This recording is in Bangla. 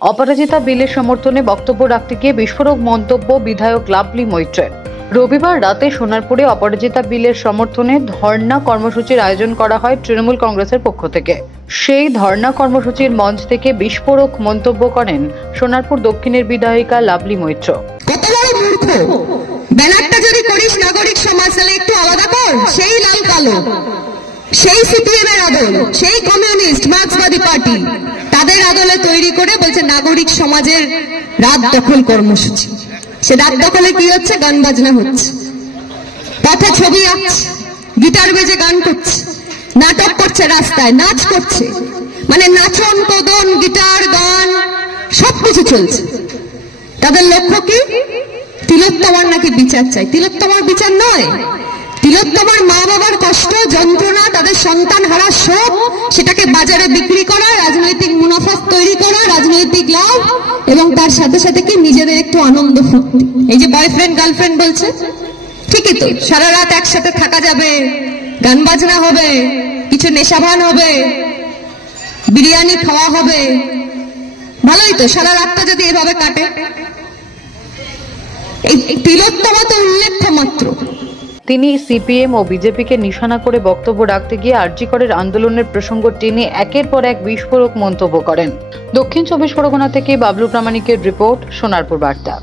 অপরাজিতা বিলের সমর্থনে বক্তব্য রাখতে গিয়ে বিস্ফোরক মন্তব্য বিধায়ক লাভলি মৈত্রের। রবিবার রাতে সোনারপুরে অপরাজিতা বিলের সমর্থনে ধর্ণা কর্মসূচির আয়োজন করা হয় তৃণমূল কংগ্রেসের পক্ষ থেকে। সেই ধর্ণা কর্মসূচির মঞ্চ থেকে বিস্ফোরক মন্তব্য করেন সোনারপুর দক্ষিণের বিধায়িকা লাভলি মৈত্র। কত বড় মূর্খ! ব্যানারটা যদি করিস নাগরিক সমাজ, তাহলে একটু আলাদা কর। সেই লাল কালো, সেই সিপিএম এর আদল, সেই কমিউনিস্ট মার্ক্সবাদী পার্টি, তাদের আদলে তৈরি করে বলছে নাগরিক সমাজের রাত দখল কর্মসূচি। সে রাত দখলে কি হচ্ছে? গান বাজনা হচ্ছে, পথে ছবি আঁকছে, গিটার বেজে গান করছে, নাটক করছে, রাস্তায় নাচ করছে, মানে নাচন কদন গিটার গান সবকিছু চলছে। তাদের লক্ষ্য কি? তিলোত্তমার নাকি বিচার চাই। তিলোত্তমার বিচার নয়, তিলোত্তমার মা বাবার কষ্ট যন্ত্রণা, তাদের সন্তান হারা শোক, সেটাকে বাজারে বিক্রি করা, রাজনৈতিক মুনাফা তৈরি করা, রাজনৈতিক লাভ, এবং তার সাথে সাথে কি নিজেদের একটু আনন্দ ফুর্তি। এই যে বয়ফ্রেন্ড গার্লফ্রেন্ড বলছে, ঠিকই তো, সারা রাত একসাথে থাকা যাবে, গান বাজনা হবে, কিছু নেশাভান হবে, বিরিয়ানি খাওয়া হবে, ভালোই তো। সারা রাতটা যদি এভাবে কাটে, এই তিলোত্তমা তো উল্লেখ্য মাত্র। তিনি সিপিএম ও বিজেপিকে নিশানা করে বক্তব্য রাখতে গিয়ে আরজিকরের আন্দোলনের প্রসঙ্গ টেনে একের পর এক বিস্ফোরক মন্তব্য করেন। দক্ষিণ 24 পরগনা থেকে বাবলু প্রামাণিকের রিপোর্ট, সোনারপুর বার্তা।